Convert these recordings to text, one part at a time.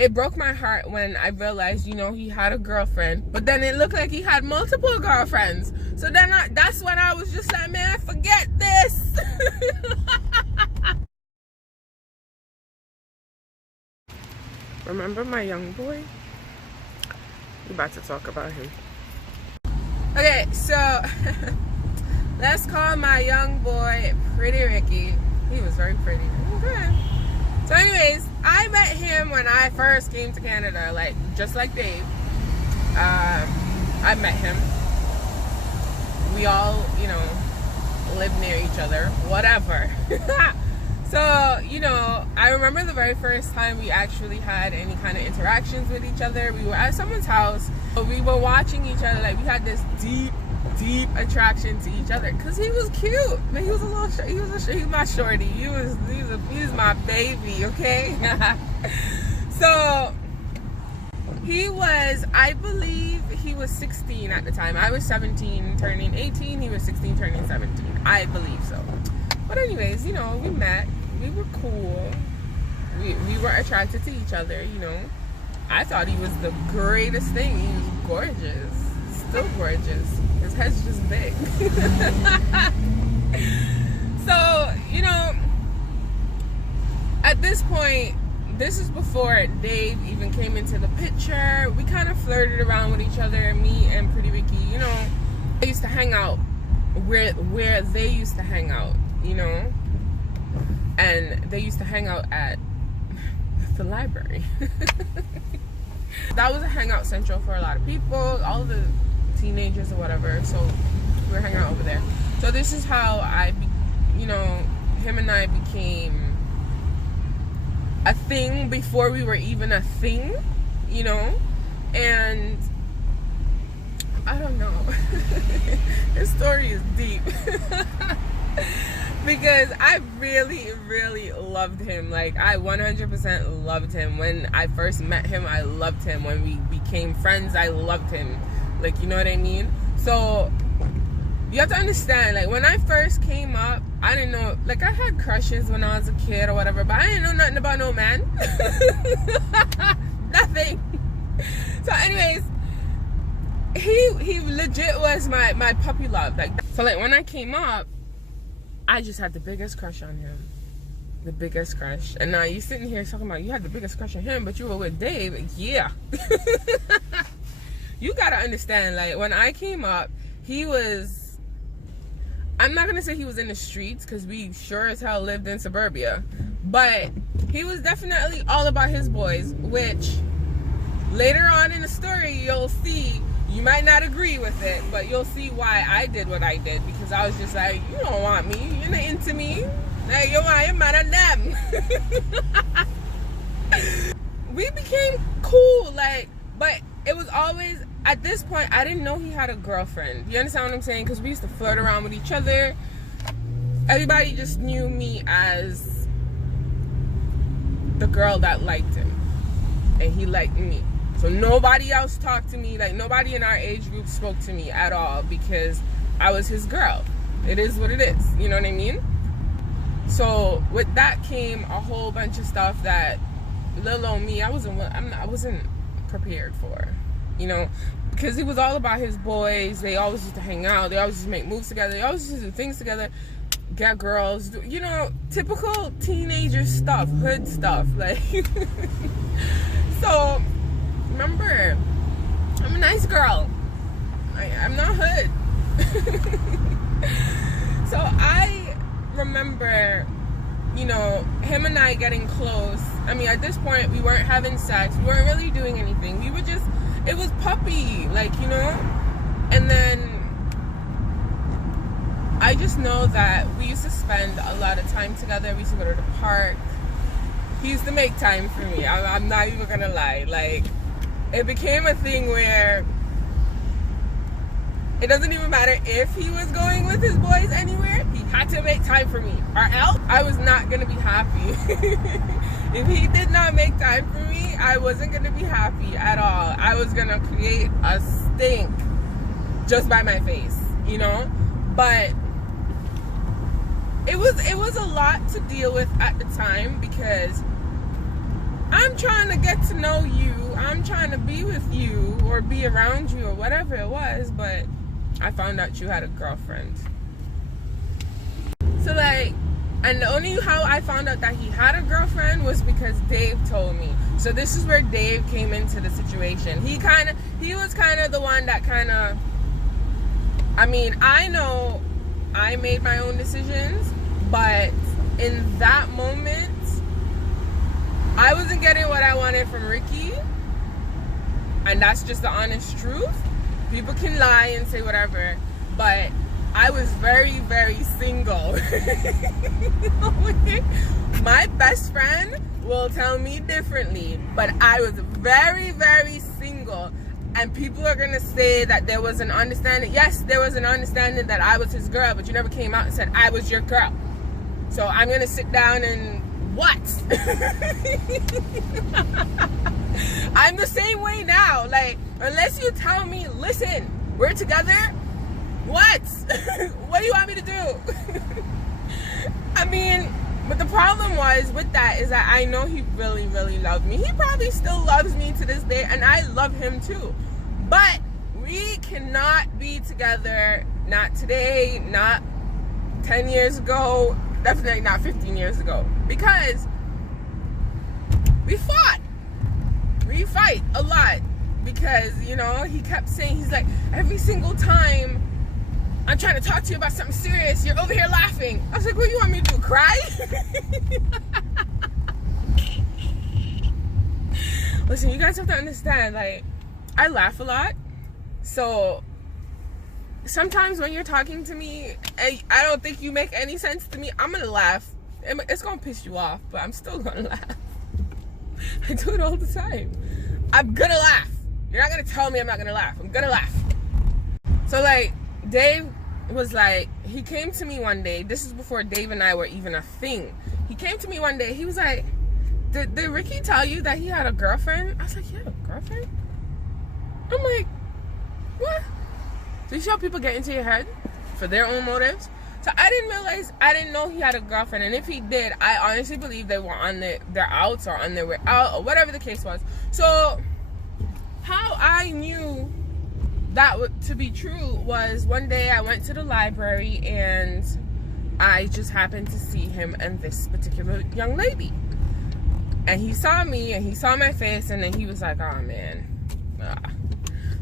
it broke my heart when I realized, you know, he had a girlfriend, but then it looked like he had multiple girlfriends. So then that's when I was just like, man, forget this. Remember my young boy? We're about to talk about him. Okay, so let's call my young boy Pretty Ricky. He was very pretty. Okay. So anyways, I met him when I first came to Canada, like just like Dave. I met him. We all, you know, live near each other, whatever. So, you know, I remember the very first time we actually had any kind of interactions with each other. We were at someone's house. We were watching each other. Like, we had this deep attraction to each other because he was cute. Like, he was a little, he was my shorty. He was my baby, okay? So, he was, I believe he was 16 at the time. I was 17 turning 18. He was 16 turning 17. I believe so. But anyways, you know, we met. We were cool. We were attracted to each other, you know. I thought he was the greatest thing. He was gorgeous. Still gorgeous. His head's just big. So, you know, at this point, this is before Dave even came into the picture. We kind of flirted around with each other, me and Pretty Ricky, you know. They used to hang out where they used to hang out, you know. And they used to hang out at the library. That was a hangout central for a lot of people, all the teenagers or whatever. So we were hanging out over there. So this is how you know, him and I became a thing before we were even a thing, you know. And I don't know. His story is deep. Because I really loved him. Like, I 100% loved him. When I first met him, I loved him. When we became friends, I loved him. Like, you know what I mean? So, you have to understand, like, when I first came up, I didn't know, like, I had crushes when I was a kid or whatever, but I didn't know nothing about no man. Nothing. So, anyways, he legit was my puppy love. Like, so, like, when I came up, I just had the biggest crush on him. The biggest crush. And now you sitting here talking about you had the biggest crush on him, but you were with Dave. Yeah. You gotta understand, like, when I came up, he was, I'm not gonna say he was in the streets, because we sure as hell lived in suburbia, but he was definitely all about his boys, which later on in the story you'll see. You might not agree with it, but you'll see why I did what I did, because I was just like, you don't want me, you're not into me, like, you're mad at them. We became cool, like, but it was always, at this point, I didn't know he had a girlfriend. You understand what I'm saying? Because we used to flirt around with each other. Everybody just knew me as the girl that liked him, and he liked me. So nobody else talked to me, like nobody in our age group spoke to me at all, because I was his girl. It is what it is, you know what I mean? So with that came a whole bunch of stuff that little old me, I wasn't prepared for, you know, because he was all about his boys. They always used to hang out, they always used to make moves together, they always used to do things together, get girls, you know, typical teenager stuff, hood stuff, like. So remember, I'm a nice girl. I'm not hood. So I remember, you know, him and I getting close. I mean, at this point, we weren't having sex. We weren't really doing anything. We were just, it was puppy, like, you know? And then I just know that we used to spend a lot of time together. We used to go to the park. He used to make time for me. I'm not even gonna lie. Like, it became a thing where it doesn't even matter if he was going with his boys anywhere, he had to make time for me, or else I was not gonna be happy. If he did not make time for me, I wasn't gonna be happy at all. I was gonna create a stink just by my face, you know? But it was a lot to deal with at the time, because I'm trying to get to know you. I'm trying to be with you or be around you or whatever it was, but I found out you had a girlfriend. So like, and the only how I found out that he had a girlfriend was because Dave told me. So this is where Dave came into the situation. He was kind of the one that kind of, I mean, I know I made my own decisions, but in that moment, I wasn't getting what I wanted from Ricky, and that's just the honest truth. People can lie and say whatever, but I was very, very single. My best friend will tell me differently, but I was very, very single, and people are gonna say that there was an understanding. Yes, there was an understanding that I was his girl, but you never came out and said I was your girl. So I'm gonna sit down and what? I'm the same way now. Like, unless you tell me, listen, we're together, what? What do you want me to do? I mean, but the problem was with that is that I know he really, really loved me. He probably still loves me to this day, and I love him too. But we cannot be together, not today, not 10 years ago, definitely not 15 years ago, because we fought. We fight a lot because, you know, he kept saying, he's like, every single time I'm trying to talk to you about something serious, you're over here laughing. I was like, what do you want me to do, cry? Listen, you guys have to understand, like, I laugh a lot, so sometimes when you're talking to me and I don't think you make any sense to me, I'm gonna laugh. It's gonna piss you off, but I'm still gonna laugh. I do it all the time. I'm gonna laugh. You're not gonna tell me I'm not gonna laugh. I'm gonna laugh. So like, Dave was like, he came to me one day. This is before Dave and I were even a thing. He came to me one day. He was like, did Ricky tell you that he had a girlfriend? I was like, he had a girlfriend? I'm like, what? So you see how people get into your head for their own motives? So I didn't know he had a girlfriend, and if he did, I honestly believe they were on their outs or on their way out or whatever the case was. So how I knew that to be true was one day I went to the library and I just happened to see him and this particular young lady, and he saw me and he saw my face, and then he was like, oh man.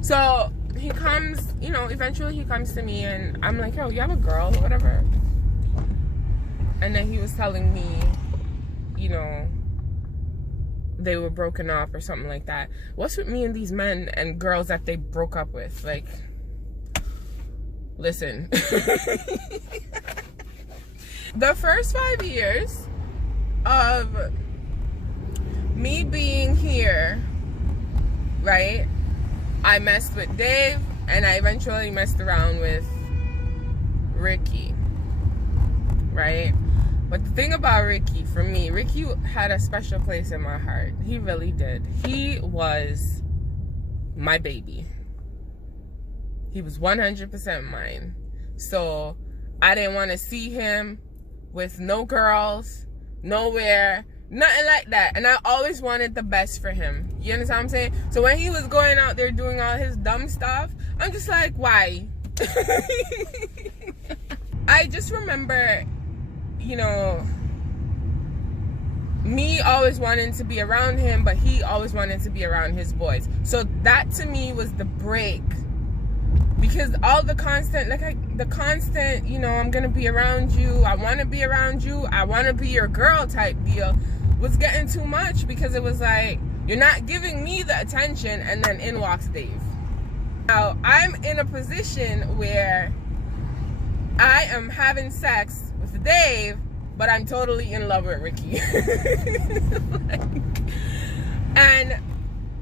So he comes, you know, eventually he comes to me and I'm like, yo, you have a girl or whatever? And then he was telling me, you know, they were broken up or something like that. What's with me and these men and girls that they broke up with? Like, listen. The first 5 years of me being here, right, I messed with Dave, and I eventually messed around with Ricky, right? But the thing about Ricky, for me, Ricky had a special place in my heart. He really did. He was my baby. He was 100% mine. So I didn't want to see him with no girls, nowhere, nothing like that. And I always wanted the best for him. You understand what I'm saying? So when he was going out there doing all his dumb stuff, I'm just like, why? I just remember, you know, me always wanting to be around him, but he always wanted to be around his boys. So that to me was the break. Because all the constant, you know, I'm gonna be around you, I wanna be around you, I wanna be your girl type deal was getting too much, because it was like, you're not giving me the attention, and then in walks Dave. Now, I'm in a position where I am having sex with Dave, but I'm totally in love with Ricky. And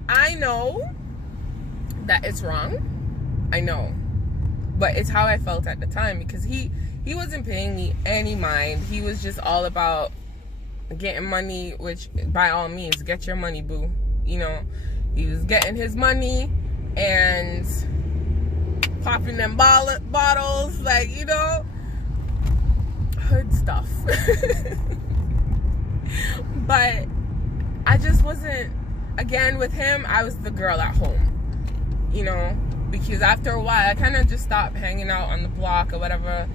I know that it's wrong. I know. But it's how I felt at the time, because he wasn't paying me any mind. He was just all about getting money, which by all means, get your money, boo. You know, he was getting his money and popping them bottles, like, you know, hood stuff. But I just wasn't, again, with him, I was the girl at home, you know, because after a while, I kind of just stopped hanging out on the block or whatever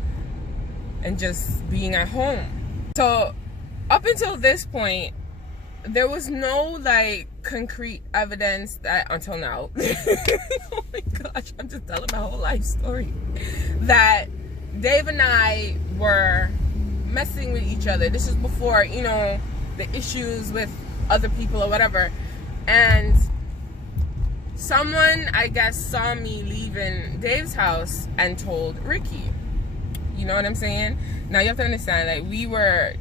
and just being at home. So up until this point, there was no like concrete evidence that, until now, oh my gosh, I'm just telling my whole life story, that Dave and I were messing with each other. This is before, you know, the issues with other people or whatever. And someone, I guess, saw me leaving Dave's house and told Ricky. You know what I'm saying? Now you have to understand, like, we were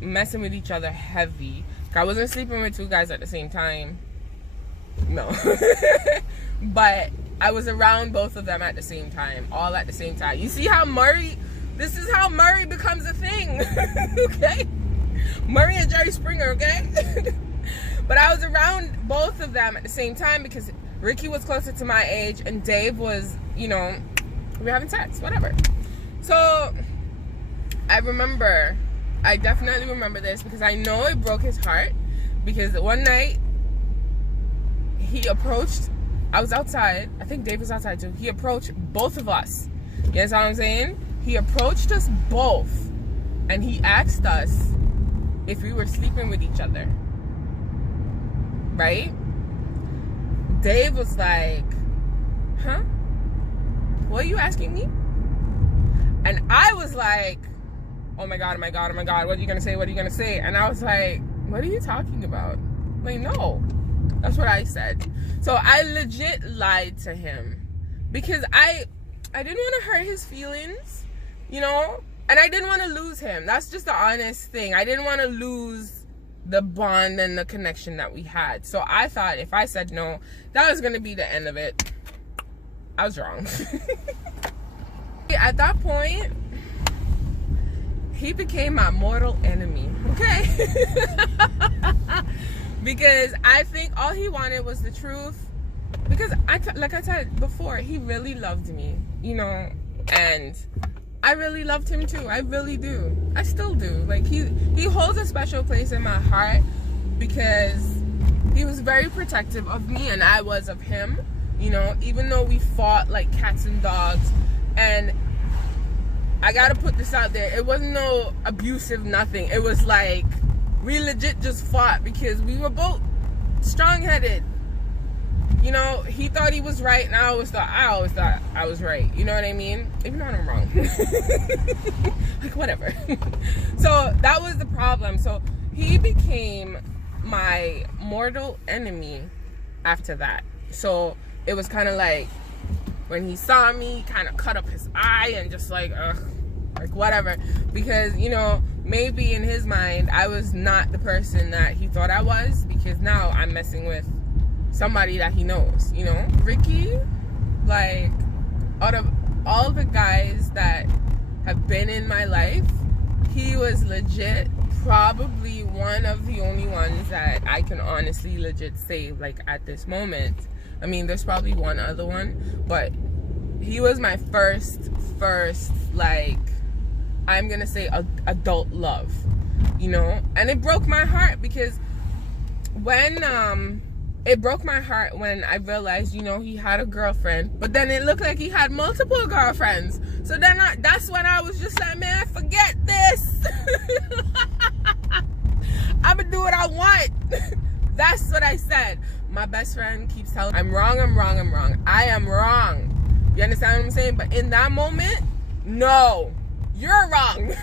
messing with each other heavy. I wasn't sleeping with two guys at the same time. No. But I was around both of them at the same time. All at the same time. You see how Murray... This is how Murray becomes a thing. Okay? Murray and Jerry Springer, okay? But I was around both of them at the same time because Ricky was closer to my age and Dave was, you know, we were having sex, whatever. So I remember... I definitely remember this because I know it broke his heart, because one night he approached, I was outside, I think Dave was outside too, he approached both of us. You know what I'm saying? He approached us both and he asked us if we were sleeping with each other. Right? Dave was like, huh? What are you asking me? And I was like, oh my god, oh my god, oh my god, what are you gonna say, what are you gonna say? And I was like, what are you talking about? Like, no. That's what I said. So I legit lied to him because I didn't want to hurt his feelings, you know? And I didn't want to lose him. That's just the honest thing. I didn't want to lose the bond and the connection that we had. So I thought if I said no, that was gonna be the end of it. I was wrong. At that point, he became my mortal enemy, okay? Because I think all he wanted was the truth. Because, like I said before, he really loved me, you know? And I really loved him too. I really do. I still do. Like, he holds a special place in my heart because he was very protective of me and I was of him, you know? Even though we fought like cats and dogs. And I gotta put this out there, it wasn't no abusive nothing. It was like, we legit just fought because we were both strong-headed. You know, he thought he was right and I always thought I was right. You know what I mean? Even though I'm wrong. Like, whatever. So that was the problem. So he became my mortal enemy after that. So it was kind of like, when he saw me, kind of cut up his eye and just like, ugh, like whatever. Because, you know, maybe in his mind, I was not the person that he thought I was, because now I'm messing with somebody that he knows, you know? Ricky, like, out of all the guys that have been in my life, he was legit probably one of the only ones that I can honestly legit say, like, at this moment. I mean, there's probably one other one, but he was my first, like, I'm gonna say adult love, you know? And it broke my heart because when, it broke my heart when I realized, you know, he had a girlfriend, but then it looked like he had multiple girlfriends. So then that's when I was just like, man, forget this. I'm gonna do what I want. That's what I said. My best friend keeps telling me, I'm wrong. I am wrong. You understand what I'm saying? But in that moment, no, you're wrong.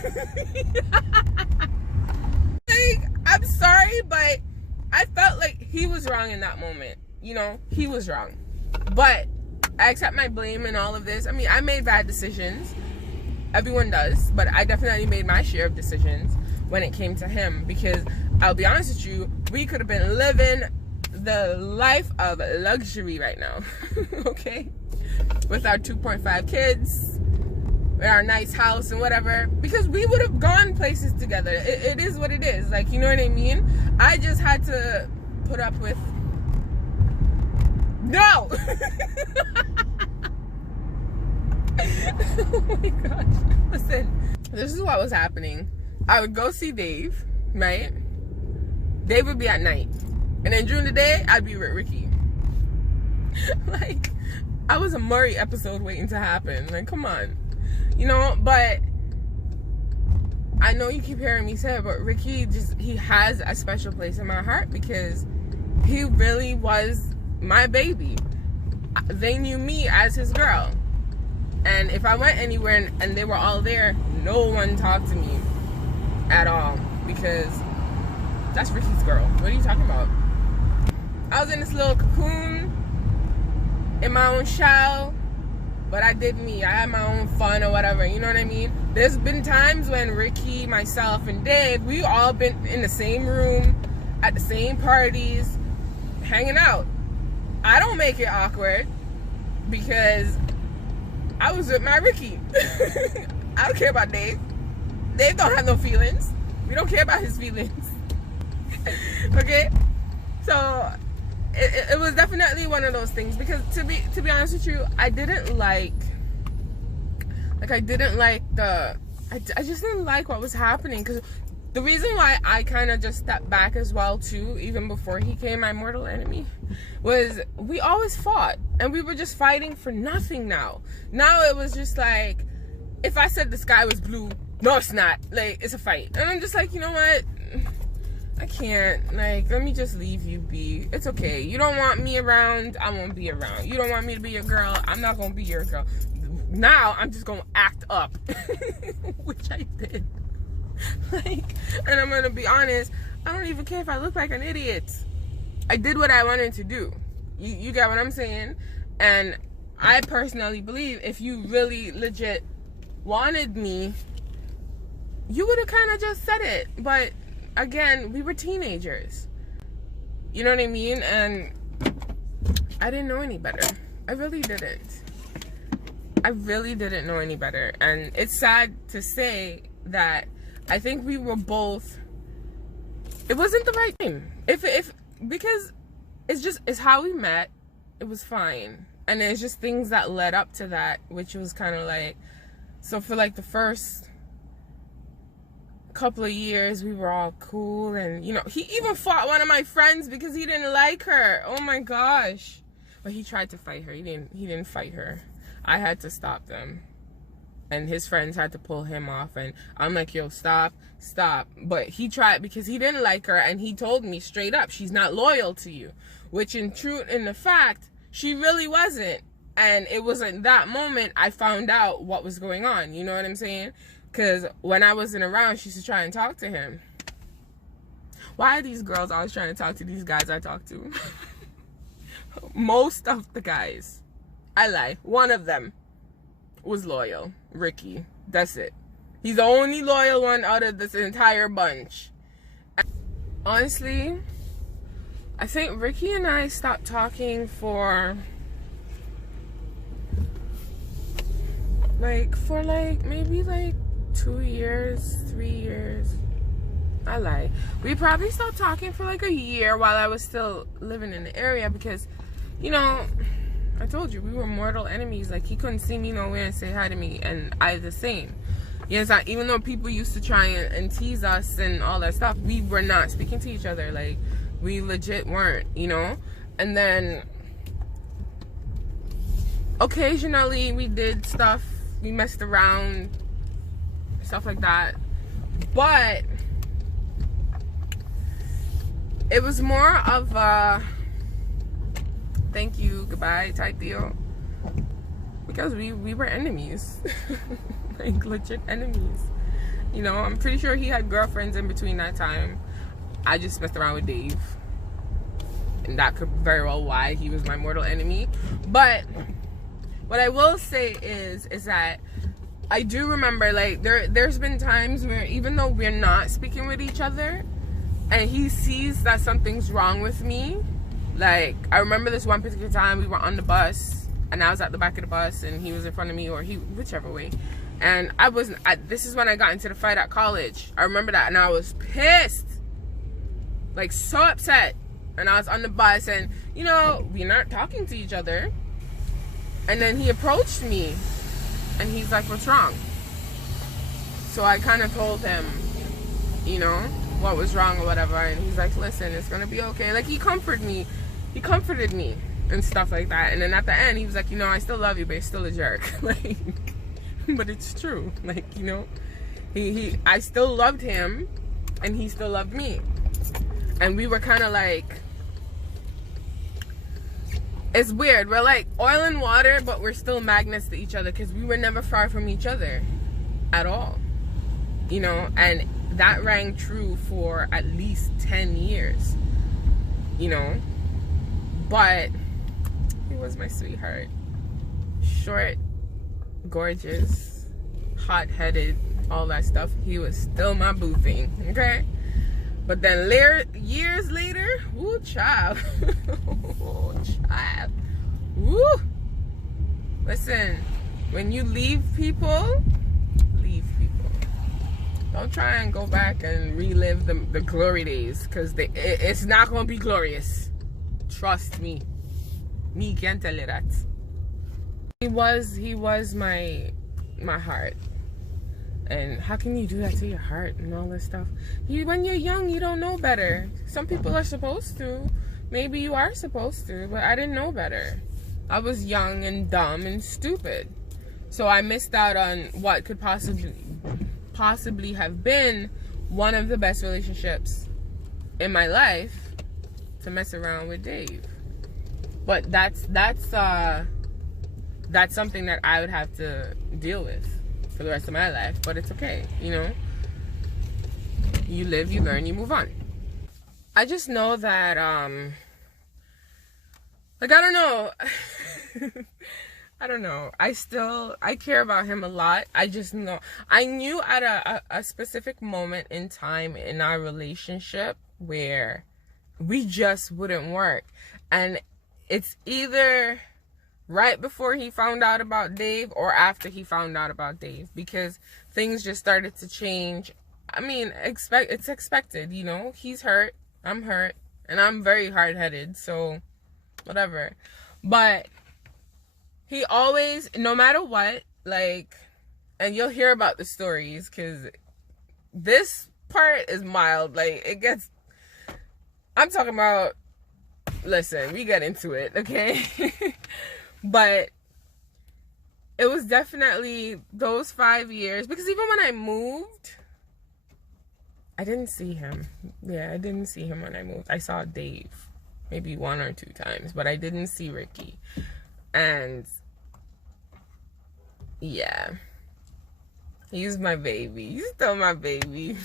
Like, I'm sorry, but I felt like he was wrong in that moment. You know, he was wrong. But I accept my blame in all of this. I mean, I made bad decisions. Everyone does. But I definitely made my share of decisions when it came to him. Because I'll be honest with you, we could have been living the life of luxury right now. Okay? With our 2.5 kids, with our nice house and whatever. Because we would have gone places together. It is what it is. Like, you know what I mean? I just had to put up with... No! Oh my gosh. Listen, this is what was happening. I would go see Dave, right? Dave would be at night. And then during the day, I'd be with Ricky. Like, I was a Murray episode waiting to happen. Like, come on. You know, but I know you keep hearing me say it, but Ricky he has a special place in my heart because he really was my baby. They knew me as his girl. And if I went anywhere and they were all there, no one talked to me at all because that's Ricky's girl. What are you talking about? I was in this little cocoon in my own shell, but I did me. I had my own fun or whatever, you know what I mean? There's been times when Ricky, myself, and Dave, we all been in the same room, at the same parties, hanging out. I don't make it awkward because I was with my Ricky. I don't care about Dave. Dave don't have no feelings. We don't care about his feelings. Okay? So it was definitely one of those things because to be honest with you, I didn't like I just didn't like what was happening, because the reason why I kind of just stepped back as well too, even before he came my mortal enemy, was we always fought and we were just fighting for nothing. Now it was just like, if I said the sky was blue, no it's not, like it's a fight, and I'm just like, you know what, I can't, like, let me just leave you be. It's okay. You don't want me around, I won't be around. You don't want me to be your girl, I'm not gonna be your girl. Now I'm just gonna act up. Which I did. Like, and I'm gonna be honest, I don't even care if I look like an idiot. I did what I wanted to do. You get what I'm saying? And I personally believe if you really legit wanted me, you would have kind of just said it. But again, we were teenagers. You know what I mean? And I didn't know any better. I really didn't. I really didn't know any better. And it's sad to say that I think we were both, it wasn't the right thing. Because it's how we met. It was fine. And it's just things that led up to that, which was kind of like, so for like the first couple of years we were all cool, and you know, he even fought one of my friends because he didn't like her. Oh my gosh. But he tried to fight her. He didn't fight her. I had to stop them, and his friends had to pull him off, and I'm like, yo, stop. But he tried because he didn't like her, and he told me straight up, she's not loyal to you, which in the fact, she really wasn't. And it was in that moment I found out what was going on. You know what I'm saying? Because when I wasn't around, she used to try and talk to him. Why are these girls always trying to talk to these guys I talk to? Most of the guys, I lie, one of them was loyal. Ricky. That's it. He's the only loyal one out of this entire bunch. And honestly, I think Ricky and I stopped talking for maybe 2 years, 3 years. I lie. We probably stopped talking for like a year while I was still living in the area because, you know, I told you, we were mortal enemies. Like, he couldn't see me nowhere and say hi to me, and I the same. Yes, even though people used to try and tease us and all that stuff, we were not speaking to each other. Like, we legit weren't, you know? And then occasionally we did stuff, we messed around, stuff like that. But it was more of a thank you, goodbye type deal. Because we were enemies. Like, legit enemies. You know, I'm pretty sure he had girlfriends in between that time. I just messed around with Dave. And that could very well why he was my mortal enemy. But what I will say is that I do remember, like, there's been times where even though we're not speaking with each other and he sees that something's wrong with me, like, I remember this one particular time we were on the bus and I was at the back of the bus and he was in front of me, or whichever way. And this is when I got into the fight at college. I remember that, and I was pissed. Like, so upset. And I was on the bus and, you know, we're not talking to each other. And then he approached me and he's like, what's wrong? So I kind of told him, you know, what was wrong or whatever, and he's like, listen, it's gonna be okay. Like, he comforted me and stuff like that. And then at the end, he was like, you know, I still love you, but you're still a jerk. Like, but it's true. Like, you know, I still loved him, and he still loved me. And we were kind of like, it's weird. We're like oil and water, but we're still magnets to each other, because we were never far from each other at all. You know, and that rang true for at least 10 years. You know, but he was my sweetheart. Short, gorgeous, hot-headed, all that stuff. He was still my boo thing, okay? But then years later, woo, child. Oh, child. Woo. Listen, when you leave people, leave people. Don't try and go back and relive the glory days, because it's not going to be glorious. Trust me. Me can tell you that. He was my heart. And how can you do that to your heart and all this stuff? When you're young, you don't know better. Some people are supposed to. Maybe you are supposed to, but I didn't know better. I was young and dumb and stupid. So I missed out on what could possibly have been one of the best relationships in my life, to mess around with Dave. But that's something that I would have to deal with for the rest of my life. But it's okay, you know. You live, you learn, you move on. I just know that like, I don't know. I don't know. I care about him a lot. I just know. I knew at a specific moment in time in our relationship where we just wouldn't work. And it's either right before he found out about Dave or after he found out about Dave, because things just started to change. I mean, it's expected, you know. He's hurt, I'm hurt, and I'm very hard-headed, so whatever. But he always, no matter what, like, and you'll hear about the stories, because this part is mild. Like, it gets, I'm talking about, listen, we get into it, okay? But it was definitely those 5 years, because even when I moved, I didn't see him. Yeah, I didn't see him when I moved. I saw Dave maybe 1 or 2 times, but I didn't see Ricky. And yeah, he's my baby. He's still my baby.